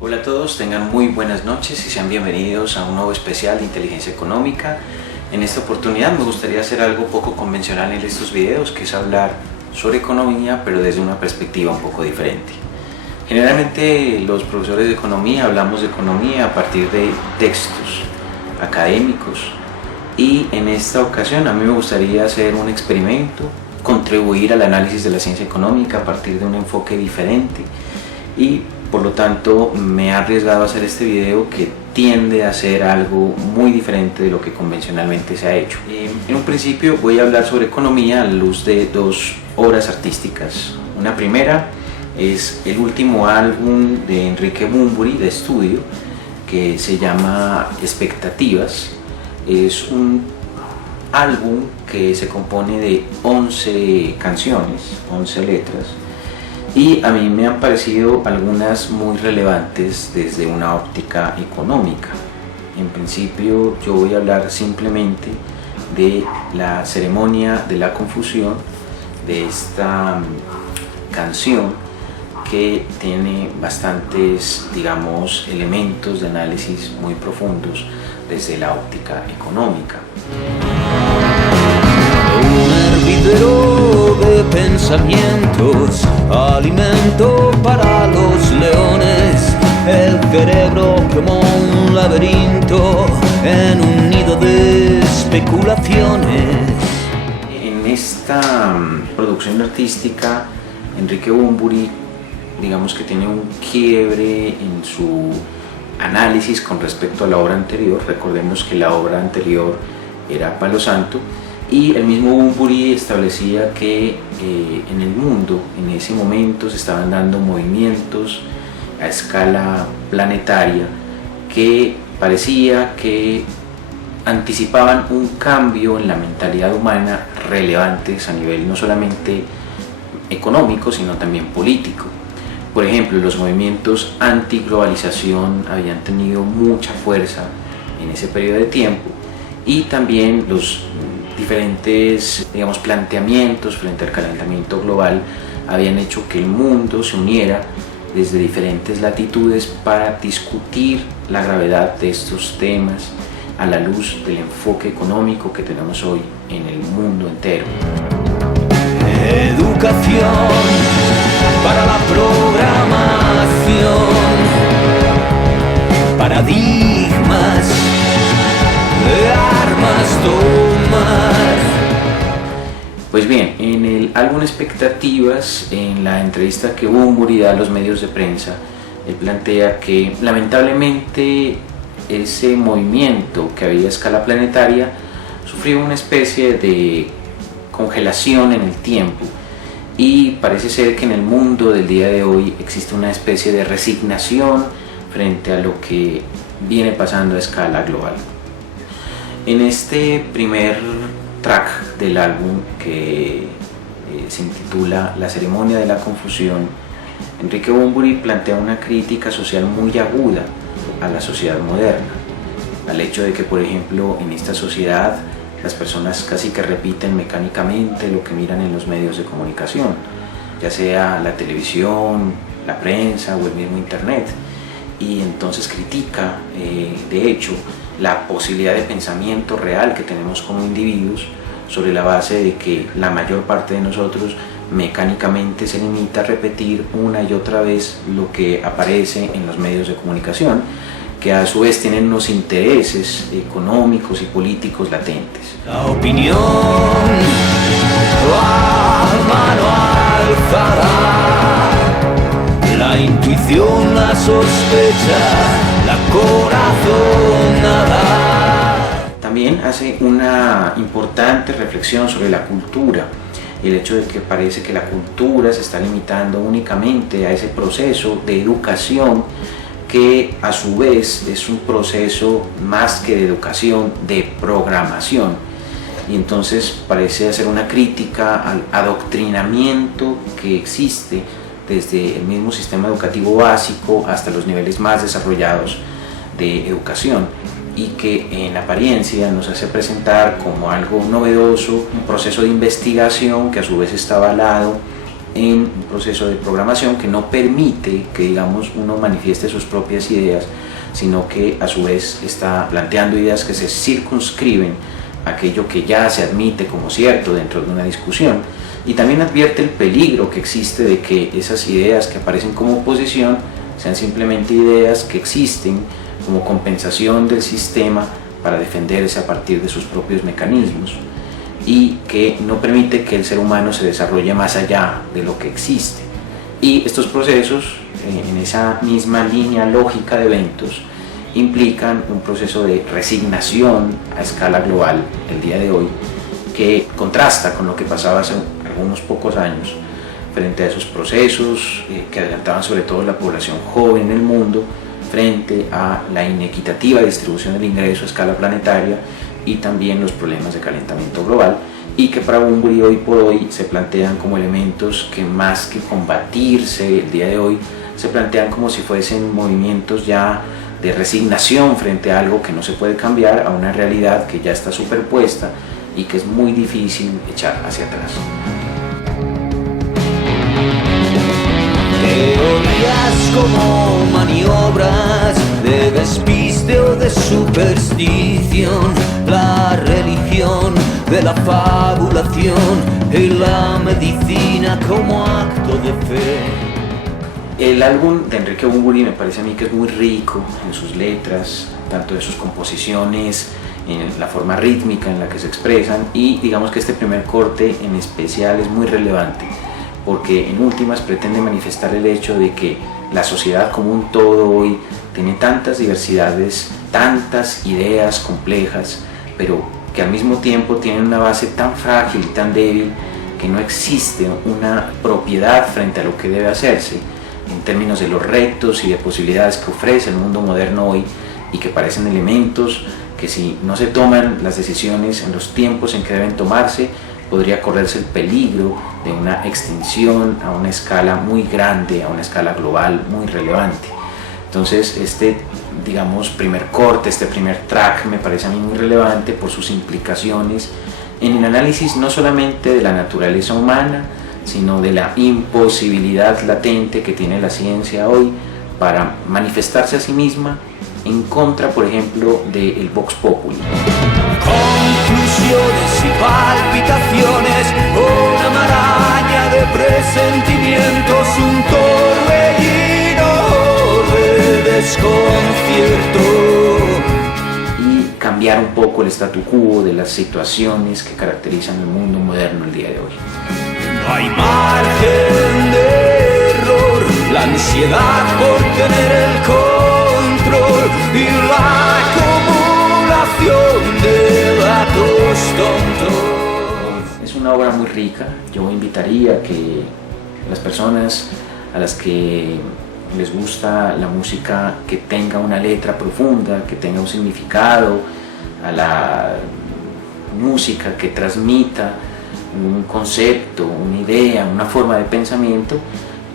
Hola a todos, tengan muy buenas noches y sean bienvenidos a un nuevo especial de Inteligencia Económica. En esta oportunidad me gustaría hacer algo poco convencional en estos videos, que es hablar sobre economía, pero desde una perspectiva un poco diferente. Generalmente los profesores de economía hablamos de economía a partir de textos académicos, y en esta ocasión a mí me gustaría hacer un experimento, contribuir al análisis de la ciencia económica a partir de un enfoque diferente, y por lo tanto me he arriesgado a hacer este video que tiende a ser algo muy diferente de lo que convencionalmente se ha hecho. En un principio voy a hablar sobre economía a la luz de dos obras artísticas. Una primera es el último álbum de Enrique Bunbury de estudio, que se llama Expectativas. Es un álbum que se compone de 11 canciones, 11 letras, y a mí me han parecido algunas muy relevantes desde una óptica económica. En principio yo voy a hablar simplemente de la ceremonia de la confusión, de esta canción que tiene bastantes, digamos, elementos de análisis muy profundos desde la óptica económica. Un hervidero de pensamientos, alimento para los leones, el cerebro como un laberinto en un nido de especulaciones. En esta producción artística, Enrique Bunbury, digamos que tiene un quiebre en su análisis con respecto a la obra anterior. Recordemos que la obra anterior era Palo Santo, y el mismo Bunbury establecía que en el mundo en ese momento se estaban dando movimientos a escala planetaria que parecía que anticipaban un cambio en la mentalidad humana relevantes a nivel no solamente económico sino también político. Por ejemplo, los movimientos antiglobalización habían tenido mucha fuerza en ese periodo de tiempo, y también los diferentes, digamos, planteamientos frente al calentamiento global habían hecho que el mundo se uniera desde diferentes latitudes para discutir la gravedad de estos temas a la luz del enfoque económico que tenemos hoy en el mundo entero. Educación para la programación, paradigmas de armas tomar. Pues bien, en el álbum Expectativas, en la entrevista que Bunbury da a los medios de prensa, él plantea que lamentablemente ese movimiento que había a escala planetaria sufrió una especie de congelación en el tiempo, y parece ser que en el mundo del día de hoy existe una especie de resignación frente a lo que viene pasando a escala global. En este primer track del álbum, que se intitula La ceremonia de la confusión, Enrique Bunbury plantea una crítica social muy aguda a la sociedad moderna, al hecho de que, por ejemplo, en esta sociedad las personas casi que repiten mecánicamente lo que miran en los medios de comunicación, ya sea la televisión, la prensa o el mismo internet, y entonces critica, de hecho, la posibilidad de pensamiento real que tenemos como individuos, sobre la base de que la mayor parte de nosotros mecánicamente se limita a repetir una y otra vez lo que aparece en los medios de comunicación, que a su vez tienen unos intereses económicos y políticos latentes. La opinión mano alzada, la intuición, la sospecha, la corazonada. También hace una importante reflexión sobre la cultura, el hecho de que parece que la cultura se está limitando únicamente a ese proceso de educación, que a su vez es un proceso más que de educación, de programación, y entonces parece hacer una crítica al adoctrinamiento que existe desde el mismo sistema educativo básico hasta los niveles más desarrollados de educación, y que en apariencia nos hace presentar como algo novedoso un proceso de investigación que a su vez está avalado en un proceso de programación que no permite que, digamos, uno manifieste sus propias ideas, sino que a su vez está planteando ideas que se circunscriben a aquello que ya se admite como cierto dentro de una discusión, y también advierte el peligro que existe de que esas ideas que aparecen como oposición sean simplemente ideas que existen como compensación del sistema para defenderse a partir de sus propios mecanismos, y que no permite que el ser humano se desarrolle más allá de lo que existe. Y estos procesos, en esa misma línea lógica de eventos, implican un proceso de resignación a escala global el día de hoy, que contrasta con lo que pasaba hace algunos pocos años frente a esos procesos que adelantaban sobre todo la población joven en el mundo frente a la inequitativa distribución del ingreso a escala planetaria y también los problemas de calentamiento global, y que para Bunbury hoy por hoy se plantean como elementos que, más que combatirse el día de hoy, se plantean como si fuesen movimientos ya de resignación frente a algo que no se puede cambiar, a una realidad que ya está superpuesta y que es muy difícil echar hacia atrás. Teorías como maniobras de despiste o de superstición, la religión de la fabulación y la medicina como acto de fe. El álbum de Enrique Bunbury me parece a mí que es muy rico en sus letras, tanto de sus composiciones, en la forma rítmica en la que se expresan, y digamos que este primer corte en especial es muy relevante porque en últimas pretende manifestar el hecho de que la sociedad como un todo hoy tiene tantas diversidades, tantas ideas complejas, pero que al mismo tiempo tienen una base tan frágil y tan débil que no existe una propiedad frente a lo que debe hacerse en términos de los retos y de posibilidades que ofrece el mundo moderno hoy, y que parecen elementos que, si no se toman las decisiones en los tiempos en que deben tomarse, podría correrse el peligro de una extinción a una escala muy grande, a una escala global muy relevante. Entonces este, digamos, primer corte, este primer track me parece a mí muy relevante por sus implicaciones en el análisis no solamente de la naturaleza humana, sino de la imposibilidad latente que tiene la ciencia hoy para manifestarse a sí misma en contra, por ejemplo, del Vox Populi. Conclusiones y palpitaciones, una maraña de presentimientos, un torbellino de desconcierto. Y cambiar un poco el statu quo de las situaciones que caracterizan el mundo moderno el día de hoy. No hay margen de error, la ansiedad por tener el control y la acumulación de datos tontos. Es una obra muy rica. Yo invitaría a que las personas a las que les gusta la música que tenga una letra profunda, que tenga un significado, a la música que transmita un concepto, una idea, una forma de pensamiento,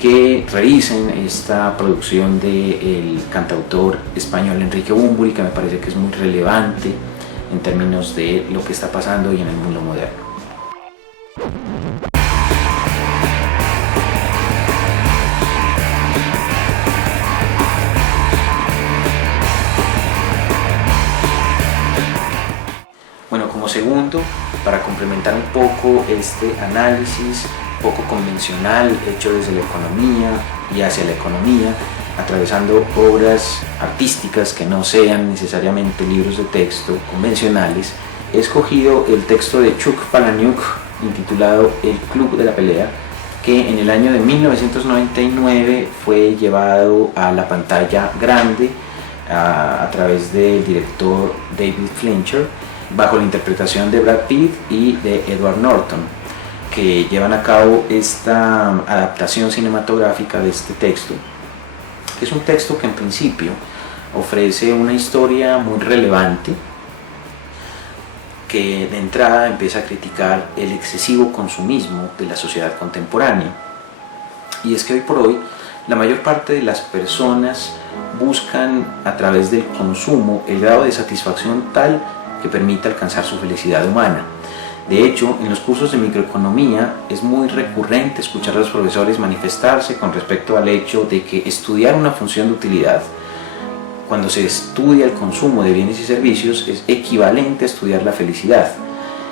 que revisen esta producción del cantautor español Enrique Bunbury, que me parece que es muy relevante en términos de lo que está pasando hoy en el mundo moderno. Bueno, como segundo, para complementar un poco este análisis poco convencional hecho desde la economía y hacia la economía, atravesando obras artísticas que no sean necesariamente libros de texto convencionales, he escogido el texto de Chuck Palahniuk intitulado El Club de la Pelea, que en el año de 1999 fue llevado a la pantalla grande a través del director David Fincher, bajo la interpretación de Brad Pitt y de Edward Norton, que llevan a cabo esta adaptación cinematográfica de este texto, que es un texto que en principio ofrece una historia muy relevante, que de entrada empieza a criticar el excesivo consumismo de la sociedad contemporánea. Y es que hoy por hoy la mayor parte de las personas buscan a través del consumo el grado de satisfacción tal que permita alcanzar su felicidad humana. De hecho, en los cursos de microeconomía es muy recurrente escuchar a los profesores manifestarse con respecto al hecho de que estudiar una función de utilidad, cuando se estudia el consumo de bienes y servicios, es equivalente a estudiar la felicidad.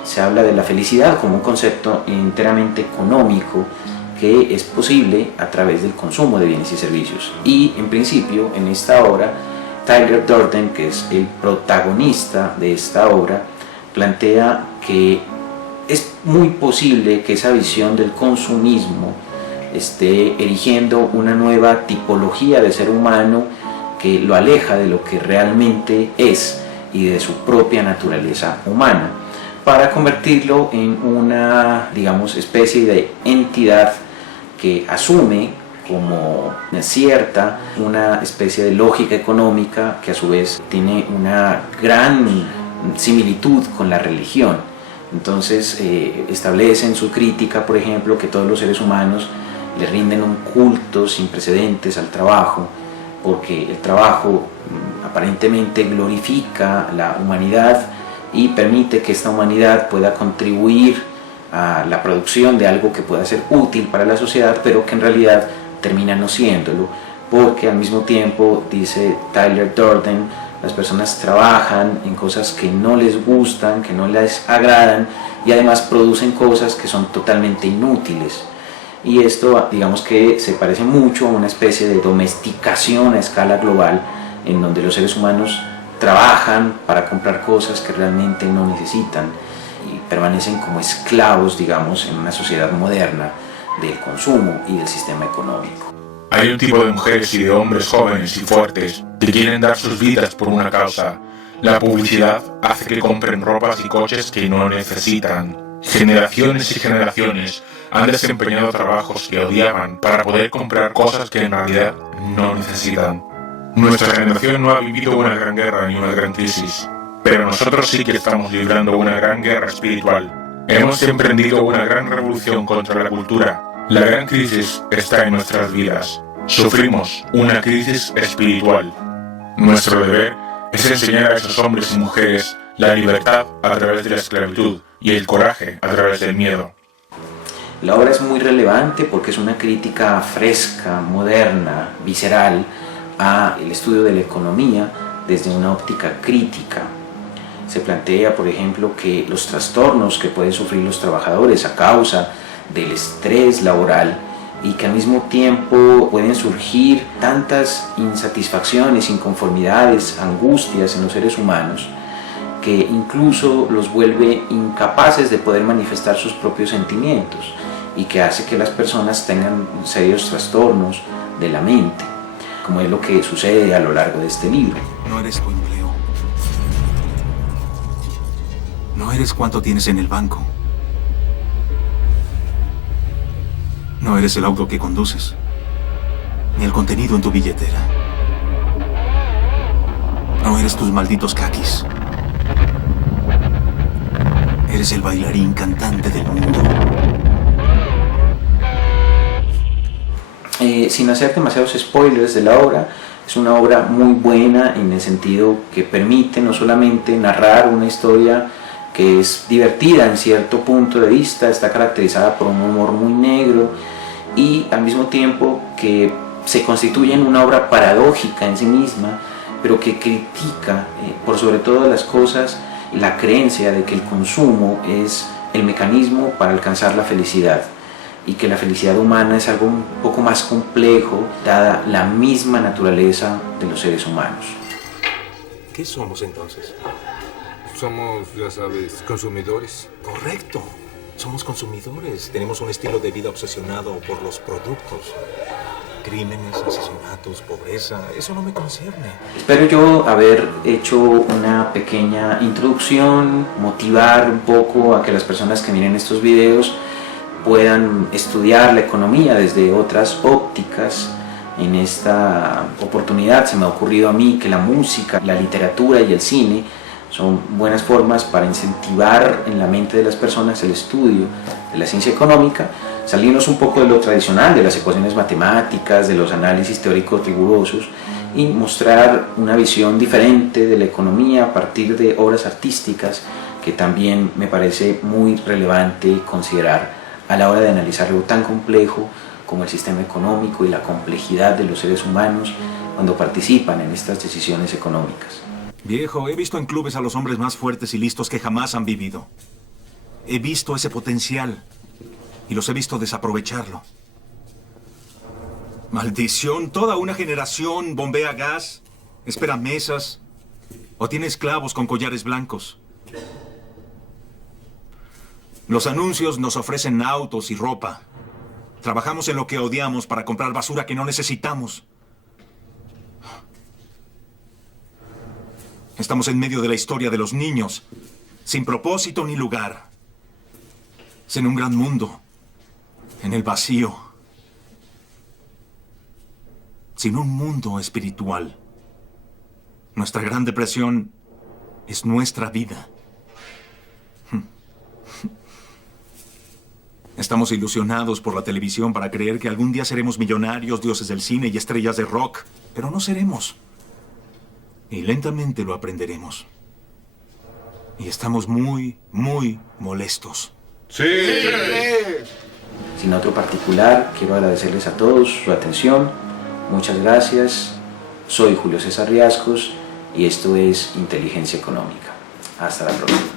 Se habla de la felicidad como un concepto enteramente económico que es posible a través del consumo de bienes y servicios. Y en principio, en esta obra, Tyler Durden, que es el protagonista de esta obra, plantea que es muy posible que esa visión del consumismo esté erigiendo una nueva tipología de ser humano que lo aleja de lo que realmente es y de su propia naturaleza humana, para convertirlo en una, digamos, especie de entidad que asume como cierta una especie de lógica económica que a su vez tiene una gran similitud con la religión. Entonces establece en su crítica, por ejemplo, que todos los seres humanos le rinden un culto sin precedentes al trabajo, porque el trabajo aparentemente glorifica la humanidad y permite que esta humanidad pueda contribuir a la producción de algo que pueda ser útil para la sociedad, pero que en realidad termina no siéndolo, porque al mismo tiempo, dice Tyler Durden, las personas trabajan en cosas que no les gustan, que no les agradan, y además producen cosas que son totalmente inútiles. Y esto, digamos que se parece mucho a una especie de domesticación a escala global, en donde los seres humanos trabajan para comprar cosas que realmente no necesitan y permanecen como esclavos, digamos, en una sociedad moderna del consumo y del sistema económico. Hay un tipo de mujeres y de hombres jóvenes y fuertes que quieren dar sus vidas por una causa. La publicidad hace que compren ropas y coches que no necesitan. Generaciones y generaciones han desempeñado trabajos que odiaban para poder comprar cosas que en realidad no necesitan. Nuestra generación no ha vivido una gran guerra ni una gran crisis, pero nosotros sí que estamos librando una gran guerra espiritual. Hemos emprendido una gran revolución contra la cultura. La gran crisis está en nuestras vidas. Sufrimos una crisis espiritual. Nuestro deber es enseñar a esos hombres y mujeres la libertad a través de la esclavitud y el coraje a través del miedo. La obra es muy relevante porque es una crítica fresca, moderna, visceral al estudio de la economía desde una óptica crítica. Se plantea, por ejemplo, que los trastornos que pueden sufrir los trabajadores a causa del estrés laboral y que al mismo tiempo pueden surgir tantas insatisfacciones, inconformidades, angustias en los seres humanos que incluso los vuelve incapaces de poder manifestar sus propios sentimientos y que hace que las personas tengan serios trastornos de la mente, como es lo que sucede a lo largo de este libro. No eres tu empleo. No eres cuánto tienes en el banco. No eres el auto que conduces, ni el contenido en tu billetera. No eres tus malditos kakis. Eres el bailarín cantante del mundo. Sin hacer demasiados spoilers de la obra, es una obra muy buena en el sentido que permite no solamente narrar una historia que es divertida en cierto punto de vista, está caracterizada por un humor muy negro y al mismo tiempo que se constituye en una obra paradójica en sí misma, pero que critica por sobre todas las cosas la creencia de que el consumo es el mecanismo para alcanzar la felicidad y que la felicidad humana es algo un poco más complejo dada la misma naturaleza de los seres humanos. ¿Qué somos entonces? Somos, ya sabes, consumidores. Correcto. Somos consumidores. Tenemos un estilo de vida obsesionado por los productos. Crímenes, asesinatos, pobreza. Eso no me concierne. Espero yo haber hecho una pequeña introducción, motivar un poco a que las personas que miren estos videos puedan estudiar la economía desde otras ópticas. En esta oportunidad se me ha ocurrido a mí que la música, la literatura y el cine son buenas formas para incentivar en la mente de las personas el estudio de la ciencia económica, salirnos un poco de lo tradicional, de las ecuaciones matemáticas, de los análisis teóricos rigurosos y mostrar una visión diferente de la economía a partir de obras artísticas que también me parece muy relevante considerar a la hora de analizar algo tan complejo como el sistema económico y la complejidad de los seres humanos cuando participan en estas decisiones económicas. Viejo, he visto en clubes a los hombres más fuertes y listos que jamás han vivido. He visto ese potencial y los he visto desaprovecharlo. Maldición, toda una generación bombea gas, espera mesas o tiene esclavos con collares blancos. Los anuncios nos ofrecen autos y ropa. Trabajamos en lo que odiamos para comprar basura que no necesitamos. Estamos en medio de la historia de los niños, sin propósito ni lugar. En un gran mundo, en el vacío. Sin un mundo espiritual. Nuestra gran depresión es nuestra vida. Estamos ilusionados por la televisión para creer que algún día seremos millonarios, dioses del cine y estrellas de rock, pero no seremos. Y lentamente lo aprenderemos. Y estamos muy, muy molestos. ¡Sí! Sin otro particular, quiero agradecerles a todos su atención. Muchas gracias. Soy Julio César Riascos y esto es Inteligencia Económica. Hasta la próxima.